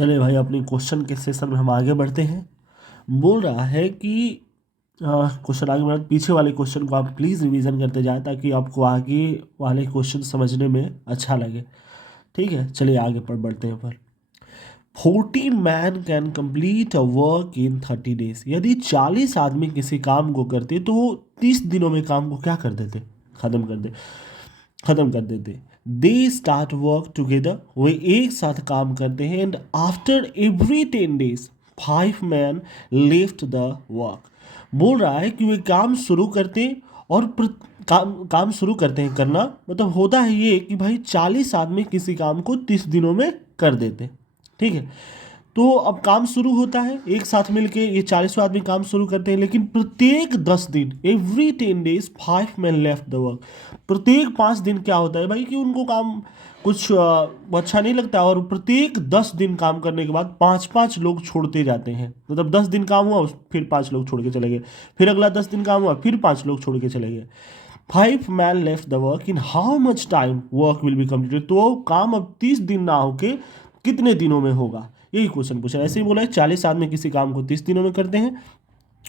चलिए भाई, अपनी क्वेश्चन के सेशन में हम आगे बढ़ते हैं। बोल रहा है कि क्वेश्चन आगे बढ़, पीछे वाले क्वेश्चन को आप प्लीज़ रिवीजन करते जाएं ताकि आपको आगे वाले क्वेश्चन समझने में अच्छा लगे। ठीक है, चलिए आगे बढ़ते हैं। पर 40 man can complete a work in 30 days. यदि 40 आदमी किसी काम को करते तो वो 30 दिनों में काम को क्या कर देते? खत्म कर दे खत्म कर देते। दे स्टार्ट वर्क टुगेदर, वे एक साथ काम करते हैं। And after every 10 days 5 man left the work. बोल रहा है कि वे काम शुरू करते हैं और काम शुरू करते हैं करना। मतलब होता है ये कि भाई 40 आदमी किसी काम को 30 दिनों में कर देते हैं। ठीक है, तो अब काम शुरू होता है, एक साथ मिलके ये 40 आदमी काम शुरू करते हैं। लेकिन प्रत्येक 10 दिन, every 10 days 5 man left the work. प्रत्येक 5 दिन क्या होता है भाई कि उनको काम कुछ अच्छा नहीं लगता, और प्रत्येक 10 दिन काम करने के बाद 5-5 लोग छोड़ते जाते हैं। मतलब 10 दिन काम हुआ, फिर 5 लोग छोड़ के चले गए। फिर अगला 10 दिन काम हुआ, फिर 5 लोग छोड़ के चले गए। 5 man left the work in how much time work will be completed. तो काम अब 30 दिन ना होके कितने दिनों में होगा, यही क्वेश्चन पूछा है। ऐसे ही बोला है 40 आदमी किसी काम को 30 दिनों में करते हैं।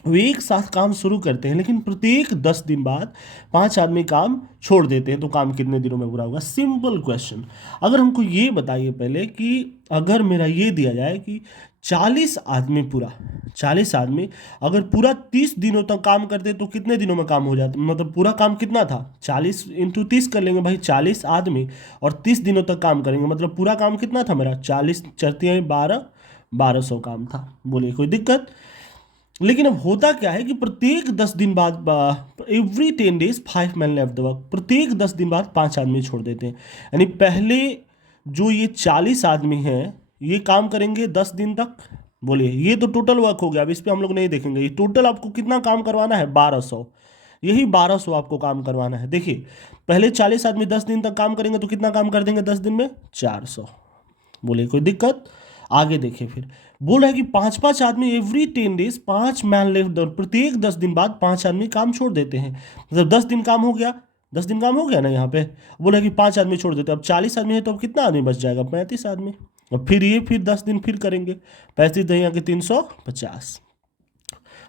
वे एक साथ काम शुरू करते हैं, लेकिन प्रत्येक 10 दिन बाद 5 आदमी काम छोड़ देते हैं। तो काम कितने दिनों में पूरा होगा? Simple question. अगर हमको ये बताइए पहले कि अगर मेरा ये दिया जाए कि 40 आदमी अगर पूरा 30 दिनों तक काम करते तो कितने दिनों में काम हो जाता? मतलब पूरा काम कितना था? 40 × 30 कर लेंगे भाई। 40 आदमी और 30 दिनों तक काम करेंगे, मतलब पूरा काम कितना था मेरा? 40 × 4 = 12, 1200 काम था। बोलिए कोई दिक्कत? लेकिन अब होता क्या है कि प्रत्येक 10 दिन बाद, every 10 days 5 man left the work, प्रत्येक 10 दिन बाद 5 आदमी छोड़ देते हैं। यानी पहले जो ये 40 आदमी हैं ये काम करेंगे 10 दिन तक। बोलिए, ये तो टोटल वर्क हो गया। अब इस पे हम लोग नहीं देखेंगे। ये टोटल आपको कितना काम करवाना है? 1200। यही 1200 आपको काम करवाना है। देखिए, पहले 40 आदमी 10 दिन तक काम करेंगे तो कितना काम कर देंगे 10 दिन में? 400। बोलिए कोई दिक्कत? आगे देखिए, फिर बोल रहा है कि 5-5 आदमी every 10 days 5 man left the, प्रत्येक 10 दिन बाद 5 आदमी काम छोड़ देते हैं। मतलब 10 दिन काम हो गया, 10 दिन काम हो गया ना यहाँ पे। बोला कि 5 आदमी छोड़ देते हैं। अब 40 आदमी है तो अब कितना आदमी बच जाएगा? 35 आदमी। और फिर ये फिर 10 दिन फिर करेंगे। 35 × 350।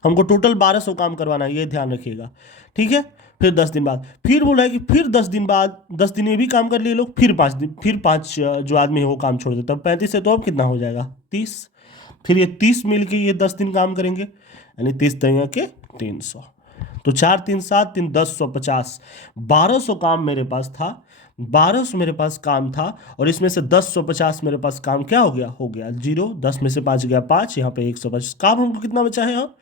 हमको टोटल 1200 काम करवाना है, ये ध्यान रखिएगा। ठीक है, फिर 10 दिन बाद फिर बोला है कि फिर 10 दिन बाद 10 दिन ये भी काम कर लिए लोग, फिर 5 दिन, फिर 5 जो आदमी है वो काम छोड़ देता। अब 35 से तो अब कितना हो जाएगा? 30। फिर ये 30 मिल के ये 10 दिन काम करेंगे, यानी 30 × 300। तो 4 3 7 3 10 150, 1200 काम मेरे पास था। 1200 मेरे पास काम था, और इसमें से 10 मेरे पास काम क्या हो गया 0। 10 में से 5 गया 5, यहाँ पे 150 काम। हमको कितना बचा है? यहाँ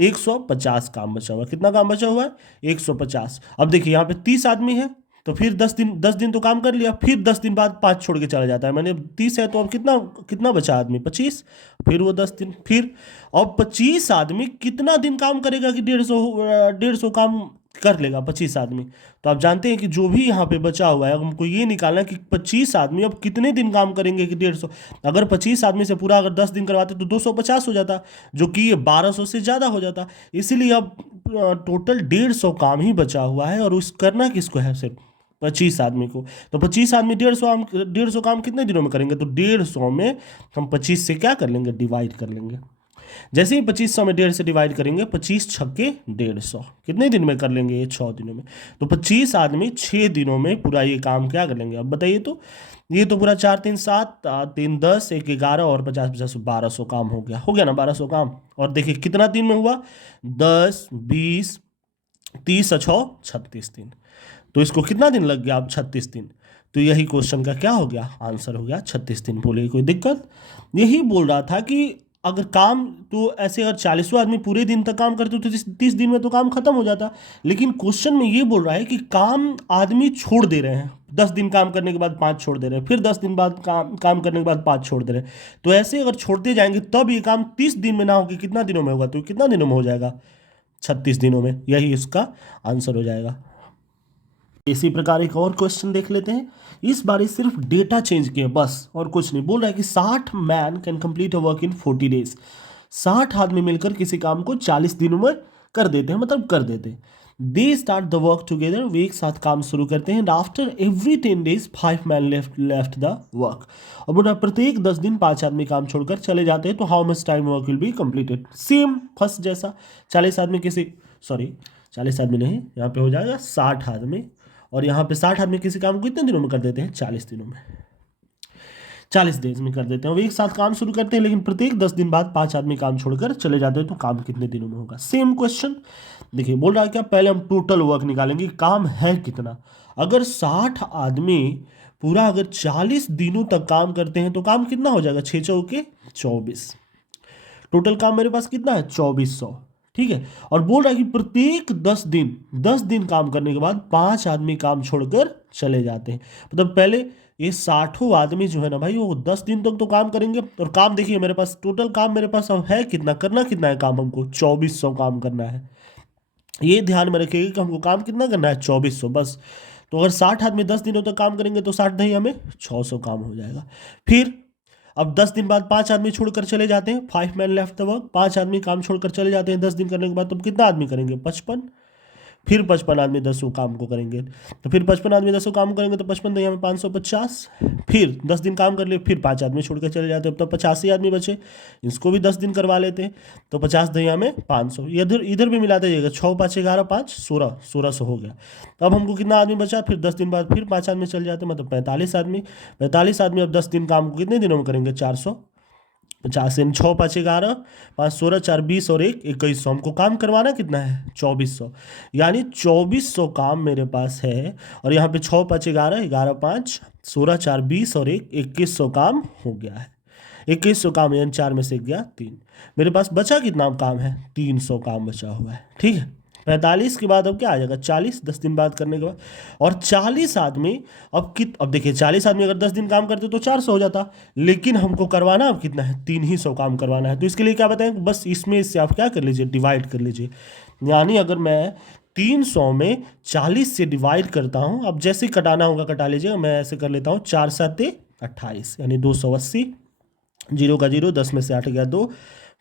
150 काम बचा हुआ है। कितना काम बचा हुआ है? 150। अब देखिए यहाँ पे 30 आदमी है, तो फिर 10 दिन तो काम कर लिया। फिर 10 दिन बाद 5 छोड़ के चला जाता है। मैंने 30 है तो अब कितना कितना बचा आदमी? 25। फिर वो 10 दिन फिर। अब 25 आदमी कितना दिन काम करेगा कि 150 काम कर लेगा 25 आदमी? तो आप जानते हैं कि जो भी यहाँ पे बचा हुआ है, हमको ये निकालना है कि 25 आदमी अब कितने दिन काम करेंगे कि 150। अगर 25 आदमी से पूरा अगर 10 दिन करवाते तो 250 हो जाता, जो कि ये 1200 से ज़्यादा हो जाता। इसीलिए अब टोटल 150 काम ही बचा हुआ है, और उस करना किसको है? सिर्फ 25 आदमी को। तो 25 आदमी 150 काम कितने दिनों में करेंगे? तो 150 में हम 25 से क्या कर लेंगे? डिवाइड कर लेंगे। जैसे ही 2500 में 1.5 से डिवाइड करेंगे, 25×6 = 150। कितने दिन में कर लेंगे? ये 6 दिनों में। तो 25 आदमी 6 दिनों में पूरा ये काम क्या कर लेंगे? अब बताइए तो। ये तो पूरा 4 3 7 3 10 1 11 और 50 50 1200 काम हो गया ना 1200 काम। और देखिए कितना दिन में हुआ? 10 20 30 6 36 दिन। तो इसको कितना दिन लग गया? अब 36 दिन। तो यही क्वेश्चन का क्या हो गया? आंसर हो गया 36 दिन। बोलिए कोई दिक्कत? यही बोल रहा था कि अगर काम तो ऐसे अगर 40 आदमी पूरे दिन तक काम करते तो 30 दिन में तो काम खत्म हो जाता। लेकिन क्वेश्चन में ये बोल रहा है कि काम आदमी छोड़ दे रहे हैं। 10 दिन काम करने के बाद 5 छोड़ दे रहे हैं, फिर 10 दिन बाद काम करने के बाद 5 छोड़ दे रहे हैं। तो ऐसे अगर छोड़ते जाएंगे तब ये काम 30 दिन में ना होकर कितना दिनों में होगा? तो कितना दिनों में हो जाएगा? 36 दिनों में। यही इसका आंसर हो जाएगा। इसी प्रकार एक और क्वेश्चन देख लेते हैं। इस बार सिर्फ डेटा चेंज किए बस, और कुछ नहीं। बोल रहा है कि 60 man can complete a work in 40 days. 60 आदमी मिलकर किसी काम को 40 दिनों में कर देते हैं, मतलब कर देते हैं। They start the work together, वे एक साथ काम शुरू करते हैं। After every 10 days 5 men left the work, और बोला प्रत्येक 10 दिन 5 आदमी काम छोड़कर चले जाते हैं। तो how much time work will be completed, same first जैसा। 40 आदमी किसी, सॉरी 40 आदमी नहीं, यहाँ पे हो जाएगा 60 आदमी, और यहाँ पे 60 आदमी किसी काम को कितने दिनों में कर देते हैं, 40 दिनों में, 40 डेज में कर देते हैं। वो एक साथ काम शुरू करते हैं, लेकिन प्रत्येक 10 दिन बाद 5 आदमी काम छोड़कर चले जाते हैं। तो काम कितने दिनों में होगा, सेम क्वेश्चन। देखिए बोल रहा है क्या, पहले हम टोटल वर्क निकालेंगे, काम है कितना। अगर 60 आदमी पूरा अगर 40 दिनों तक काम करते हैं तो काम कितना हो जाएगा, 6 चौके 24, टोटल काम मेरे पास कितना है 2400, ठीक है। और बोल रहा है कि प्रत्येक 10 दिन काम करने के बाद 5 आदमी काम छोड़कर चले जाते हैं। मतलब पहले ये 60 आदमी जो है ना भाई, वो 10 दिन तक तो काम करेंगे। और काम देखिए मेरे पास टोटल काम मेरे पास अब है कितना, करना कितना है काम, हमको 2400 काम करना है। ये ध्यान में रखिएगा कि हमको काम कितना करना है, 2400 बस। तो अगर 60 आदमी 10 दिनों तक काम करेंगे तो 60 नहीं हमें 600 काम हो जाएगा। फिर अब 10 दिन बाद 5 आदमी छोड़कर चले जाते हैं, 5 men लेफ्ट द वर्क, 5 आदमी काम छोड़कर चले जाते हैं 10 दिन करने के बाद। तो कितना आदमी करेंगे, 55। फिर 55 आदमी 10 काम को करेंगे, तो फिर 55 आदमी 10 काम करेंगे तो 55 दही हमें 550। फिर 10 दिन काम कर लिए, फिर 5 आदमी छोड़ के चले जाते हैं, अब तो 85 आदमी बचे, इसको भी 10 दिन करवा लेते हैं। तो 50 दही हमें 500, इधर इधर भी मिलाते जाइएगा, 6 5 11 5 16, 1600 हो गया। तो अब हमको कितना आदमी बचा, फिर 10 दिन बाद फिर 5 आदमी चल जाते हैं, मतलब 45 आदमी। 45 आदमी अब 10 दिन काम को कितने दिनों में करेंगे, 450, यानी 6 5 11 5 16 4 20 और 1 2100। हमको काम करवाना कितना है, 2400, यानी 2400 काम मेरे पास है। और यहाँ पे 6 5 11 11 5 16 4 20 और 1 2100 काम हो गया है। 2100 काम, यानी 4 में से गया 3, मेरे पास बचा कितना काम है, 300 काम बचा हुआ है, ठीक है। 45 के बाद अब क्या आ जाएगा, 40, 10 दिन बाद करने के बाद। और 40 आदमी अब देखिए 40 आदमी अगर 10 दिन काम करते तो 400 हो जाता, लेकिन हमको करवाना अब कितना है, 300 काम करवाना है। तो इसके लिए क्या बताएं, बस इसमें इससे आप क्या कर लीजिए, डिवाइड कर लीजिए। यानी अगर मैं 300 में 40 से डिवाइड करता हूँ, अब जैसे ही कटाना होगा कटा लीजिएगा, मैं ऐसे कर लेता हूँ, 4 7 28, यानी 280, 0 का 0, 10 में से 8 गया 2,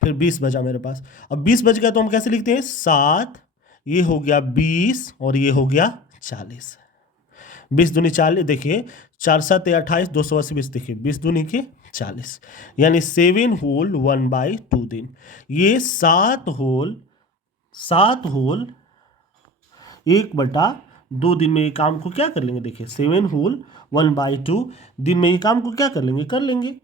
फिर 20 बचा मेरे पास। अब 20 बच गया तो हम कैसे लिखते हैं, 7, ये हो गया 20 और ये हो गया 40, 20 दूनी 40, देखिए 4 7 28, 280, 20, देखिए 20 दूनी के 40, यानी 7 होल 1/2 दिन। ये 7 होल 1/2 दिन में ये काम को क्या कर लेंगे, देखिए 7 होल 1/2 दिन में ये काम को क्या कर लेंगे।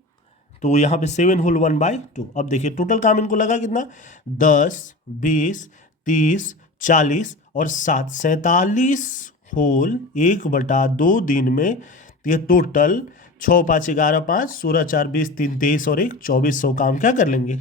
तो यहाँ पे 7 होल 1/2। अब देखिए टोटल काम इनको लगा कितना, 10 20 30 40 और 7, 47 होल 1/2 दिन में। ये टोटल 6 5 11 5 16 4 20 3 23 और 1 2400 काम क्या कर लेंगे।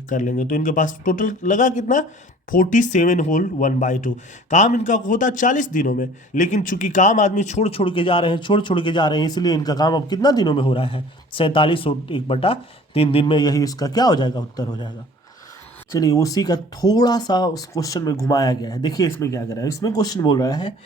तो इनके पास टोटल लगा कितना, 47 होल 1/2। काम इनका होता 40 दिनों में, लेकिन चूंकि काम आदमी छोड़ छोड़ के जा रहे हैं, इसलिए इनका काम अब कितना दिनों में हो रहा है, 47 और 1/3 दिन में। यही इसका क्या हो जाएगा, उत्तर हो जाएगा। चलिए उसी का थोड़ा सा उस क्वेश्चन में घुमाया गया है, देखिए इसमें क्या कर रहा है। इसमें क्वेश्चन बोल रहा है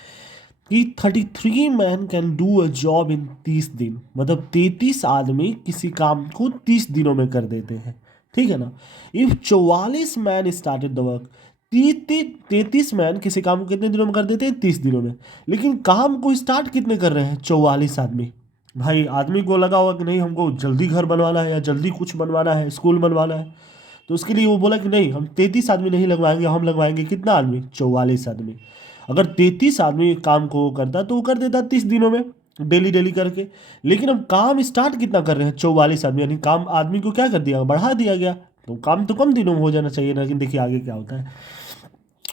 कि 33 man can do a job in 30 दिन, मतलब 33 आदमी किसी काम को 30 दिनों में कर देते हैं, ठीक है ना। If 44 man started the work, 33 man किसी काम को कितने दिनों में कर देते हैं, 30 दिनों में। लेकिन काम को स्टार्ट कितने कर रहे हैं, 44 आदमी। भाई आदमी को लगा होगा कि नहीं हमको जल्दी घर बनवाना है, या जल्दी कुछ बनवाना है, स्कूल बनवाना है, तो उसके लिए वो बोला कि नहीं हम 33 आदमी नहीं लगवाएंगे, हम लगवाएंगे कितना आदमी, 44 आदमी। अगर 33 आदमी काम को करता तो वो कर देता 30 दिनों में, डेली करके। लेकिन अब काम स्टार्ट कितना कर रहे हैं, 44 आदमी, यानी काम आदमी को क्या कर दिया, बढ़ा दिया गया। तो काम तो कम दिनों में हो जाना चाहिए, लेकिन देखिए आगे क्या होता है।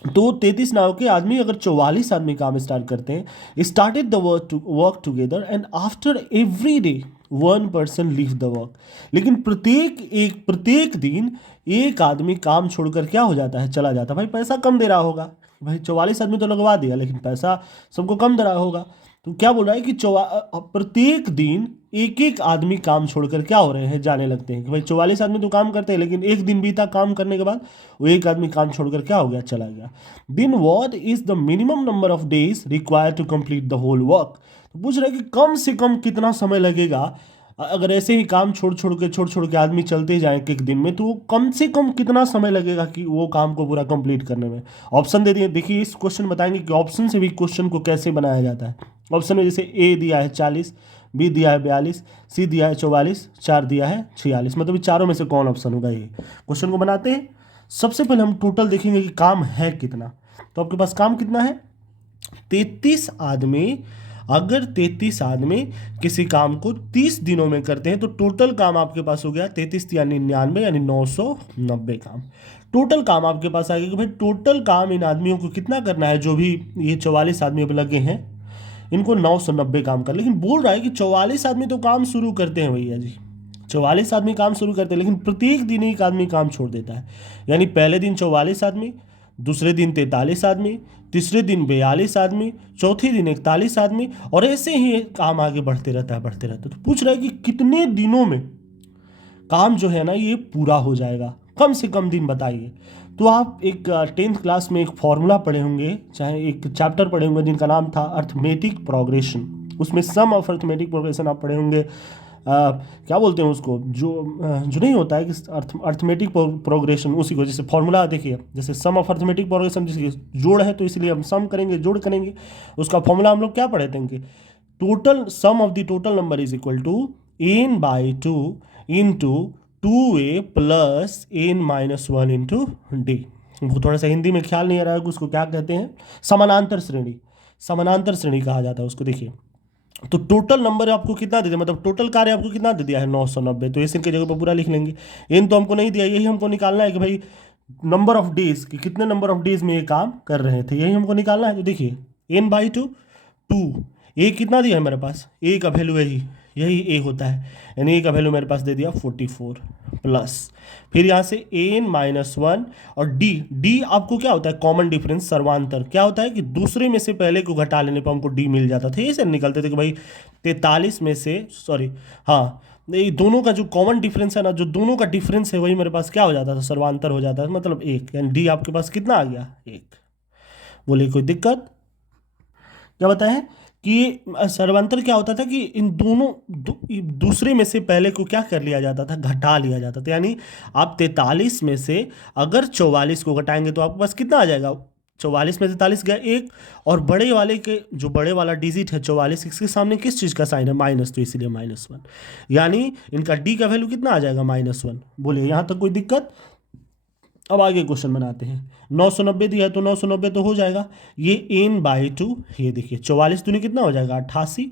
तो 33 नाव के आदमी अगर 44 आदमी काम स्टार्ट करते हैं, started the work together and after every day 1 person leave the work. लेकिन प्रत्येक दिन एक आदमी काम छोड़कर क्या हो जाता है, चला जाता है। भाई पैसा कम दे रहा होगा, भाई 44 आदमी तो लगवा दिया, लेकिन पैसा सबको कम दे रहा होगा। तो क्या बोल रहा है कि प्रत्येक दिन एक एक आदमी काम छोड़कर क्या हो रहे हैं, जाने लगते हैं। कि भाई 44 आदमी तो काम करते हैं, लेकिन एक दिन बीता काम करने के बाद वो एक आदमी काम छोड़कर क्या हो गया, चला गया। दिन what is the minimum number of days required to complete the whole work. तो पूछ रहे हैं कि कम से कम कितना समय लगेगा अगर ऐसे ही काम छोड़ छोड़ के आदमी चलते जाए एक एक दिन में, तो वो कम से कम कितना समय लगेगा कि वो काम को पूरा कंप्लीट करने में। ऑप्शन दे दिए, देखिए इस क्वेश्चन बताएंगे कि ऑप्शन से भी क्वेश्चन को कैसे बनाया जाता है। ऑप्शन में जैसे ए दिया है 40, बी दिया है 42, सी दिया है 44, चार दिया है 46, मतलब ये चारों में से कौन ऑप्शन होगा। ये क्वेश्चन को बनाते हैं। सबसे पहले हम टोटल देखेंगे कि काम है कितना। तो आपके पास काम कितना है, 33 आदमी। अगर 33 आदमी किसी काम को 30 दिनों में करते हैं तो टोटल काम आपके पास हो गया 33 यानी 99 यानी 990 काम। टोटल काम आपके पास आ गया कि भाई टोटल काम इन आदमियों को कितना करना है, जो भी ये 44 आदमी अब लगे हैं इनको 990 काम कर। लेकिन बोल रहा है कि 44 आदमी तो काम शुरू करते हैं भैया जी, 44 आदमी काम शुरू करते हैं, लेकिन प्रत्येक दिन एक आदमी काम छोड़ देता है। यानी पहले दिन 44 आदमी, दूसरे दिन 43 आदमी, तीसरे दिन 42 आदमी, चौथे दिन 41 आदमी, और ऐसे ही काम आगे बढ़ते रहता है बढ़ते रहता है। तो पूछ रहा है कि कितने दिनों में काम जो है ना ये पूरा हो जाएगा, कम से कम दिन बताइए। तो आप एक 10th क्लास में एक फॉर्मूला पढ़े होंगे, चाहे एक चैप्टर पढ़े होंगे जिनका नाम था अर्थमेटिक प्रोग्रेशन। उसमें सम ऑफ अर्थमेटिक प्रोग्रेशन आप पढ़े होंगे। क्या बोलते हैं उसको, जो नहीं होता है कि अर्थमेटिक प्रोग्रेशन, उसी को जैसे फॉर्मूला देखिए, जैसे सम ऑफ अर्थमेटिक प्रोग्रेशन, जैसे जोड़ है तो इसलिए हम सम करेंगे, जोड़ करेंगे। उसका फॉर्मूला हम लोग क्या पढ़े थे कि total sum of the total number is equal to n by two into 2a plus n minus one into D. उनको थोड़ा सा हिंदी में ख्याल नहीं आ रहा है कि उसको क्या कहते हैं, समानांतर श्रेणी। समानांतर श्रेणी कहा जाता है उसको। देखिए तो टोटल नंबर आपको कितना दे दिया, मतलब टोटल कार्य आपको कितना दे दिया है 990। तो इसी की जगह पर पूरा लिख लेंगे। एन तो हमको नहीं दिया, यही हमको निकालना है कि भाई नंबर ऑफ डेज कि कितने नंबर ऑफ डेज में ये काम कर रहे थे, यही हमको निकालना है। तो देखिए एन बाई टू, ए कितना दिया है मेरे पास, ए का वैल्यू यही यही ए होता है, यानी ए का वैल्यू मेरे पास दे दिया 44 प्लस, फिर यहाँ से एन माइनस वन, और डी, डी आपको क्या होता है, कॉमन डिफरेंस, सर्वांतर। क्या होता है कि दूसरे में से पहले को घटा लेने पर हमको डी मिल जाता था। ऐसे निकलते थे कि भाई 43 में से, सॉरी हाँ, ये दोनों का जो कॉमन डिफरेंस है ना, जो दोनों का डिफरेंस है वही मेरे पास क्या हो जाता था, सर्वांतर हो जाता था, मतलब एक, यानी डी आपके पास कितना आ गया, एक। बोलिए कोई दिक्कत। क्या बताएं कि सर्वांतर क्या होता था कि इन दोनों दूसरे में से पहले को क्या कर लिया जाता था, घटा लिया जाता था। यानी आप 43 में से अगर 44 को घटाएंगे तो आपके पास कितना आ जाएगा, 44 में 43 गया एक, और बड़े वाले के जो बड़े वाला डिजिट है 44, इसके सामने किस चीज़ का साइन है, माइनस, तो इसीलिए -1। यानी इनका डी का वैल्यू कितना आ जाएगा, -1। बोलिए यहाँ तक कोई दिक्कत। अब आगे क्वेश्चन बनाते हैं। 990 दिया है तो 990 तो हो जाएगा। ये n बाई टू, ये देखिए 44 दूनी कितना हो जाएगा 88,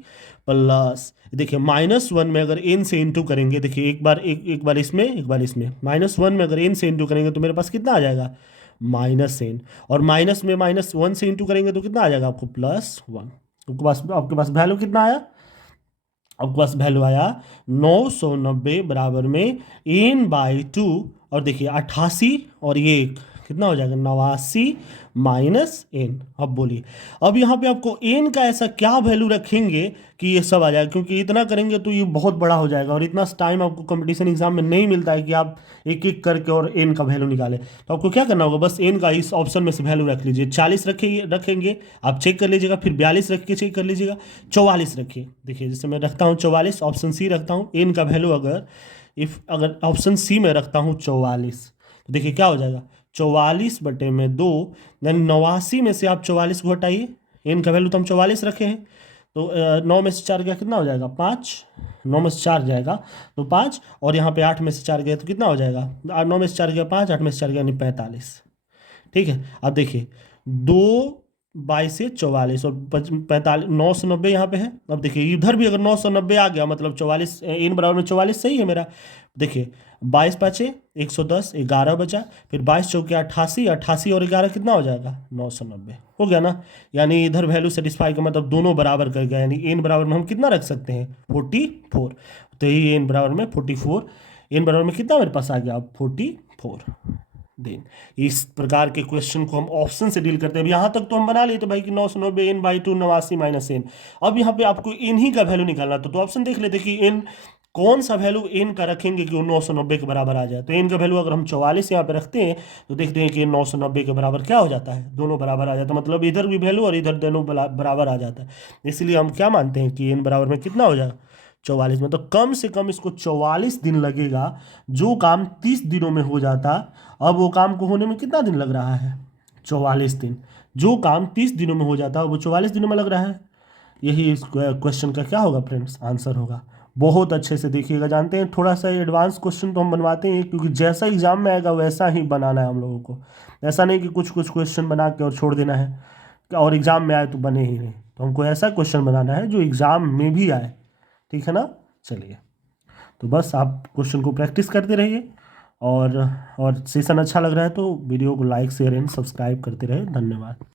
प्लस देखिए -1 में अगर n से इंटू करेंगे, देखिए एक बार इसमें एक बार इसमें, -1 में अगर n से इंटू करेंगे तो मेरे पास कितना आ जाएगा -n, और माइनस में -1 से इंटू करेंगे तो कितना आ जाएगा आपको +1। आपके पास वैल्यू कितना आया, आपके पास वैल्यू आया 990 बराबर में n बाई टू, और देखिए 88 और ये एक कितना हो जाएगा 89 माइनस एन। अब बोलिए, अब यहाँ पे आपको एन का ऐसा क्या वैल्यू रखेंगे कि ये सब आ जाएगा, क्योंकि इतना करेंगे तो ये बहुत बड़ा हो जाएगा, और इतना टाइम आपको कंपटीशन एग्जाम में नहीं मिलता है कि आप एक एक करके और एन का वैल्यू निकालें। तो आपको क्या करना होगा, बस एन का इस ऑप्शन में से वैल्यू रख लीजिए। 40 रखेंगे आप चेक कर लीजिएगा, फिर 42 रख के चेक कर लीजिएगा, 44 रखिए। देखिए जैसे मैं रखता हूँ 44, ऑप्शन सी रखता हूँ, एन का वैल्यू अगर ऑप्शन सी में रखता हूँ 44, तो देखिए क्या हो जाएगा 44/2, यानी 89 में से आप 44 को हटाइए, एन का वैल्यू तो हम 44 रखे हैं, तो 9 में से 4 गया कितना हो जाएगा 5, 9 में से 4 जाएगा तो 5, और यहाँ पे 8 में से 4 गया तो कितना हो जाएगा, 9 में से 4 गया 5, 8 में से 4 गया यानी 45। ठीक है, अब देखिए 2/22 से 44 और 45, 990 यहाँ पे है। अब देखिए इधर भी अगर 990 आ गया मतलब 44, इन बराबर में 44 सही है मेरा। देखिए 22 पाँचे 110, 11 बचा, फिर 22 चौके 88, 88 और 11 कितना हो जाएगा 990 हो गया ना। यानी इधर वैल्यू सेटिस्फाई का मतलब दोनों बराबर कर गया, यानी एन बराबर में हम कितना रख सकते हैं 44। तो ये एन बराबर में 44, एन बराबर में कितना मेरे पास आ गया 44 दिन। इस प्रकार के क्वेश्चन को हम ऑप्शन से डील करते हैं। अब यहाँ तक तो हम बना लिए थे भाई कि 990 n बाई 2 89 माइनस एन। अब यहाँ पे आपको एन ही का वैल्यू निकालना, तो ऑप्शन देख लेते कि एन कौन सा वैल्यू एन का रखेंगे कि वो 990 के बराबर आ जाए। तो एन का वैल्यू अगर हम 44 यहाँ पे रखते हैं तो देखते हैं कि 990 के बराबर क्या हो जाता है, दोनों बराबर आ जाता है, मतलब इधर भी वैल्यू और इधर दोनों बराबर आ जाता है। इसलिए हम क्या मानते हैं कि एन बराबर में कितना हो जाएगा 44 में, तो कम से कम इसको 44 दिन लगेगा। जो काम 30 दिनों में हो जाता, अब वो काम को होने में कितना दिन लग रहा है? 44 दिन। जो काम 30 दिनों में हो जाता वो 44 दिनों में लग रहा है। यही इस क्वेश्चन का क्या होगा फ्रेंड्स? आंसर होगा। बहुत अच्छे से देखिएगा। जानते हैं थोड़ा सा एडवांस क्वेश्चन तो हम बनवाते हैं, क्योंकि जैसा एग्जाम में आएगा वैसा ही बनाना है हम लोगों को। ऐसा नहीं कि कुछ कुछ क्वेश्चन बना के और छोड़ देना है और एग्जाम में आए तो बने ही नहीं। तो हमको ऐसा क्वेश्चन बनाना है जो एग्जाम में भी आए। ठीक है ना? चलिए, तो बस आप क्वेश्चन को प्रैक्टिस करते रहिए, और सेशन अच्छा लग रहा है तो वीडियो को लाइक शेयर एंड सब्सक्राइब करते रहे। धन्यवाद।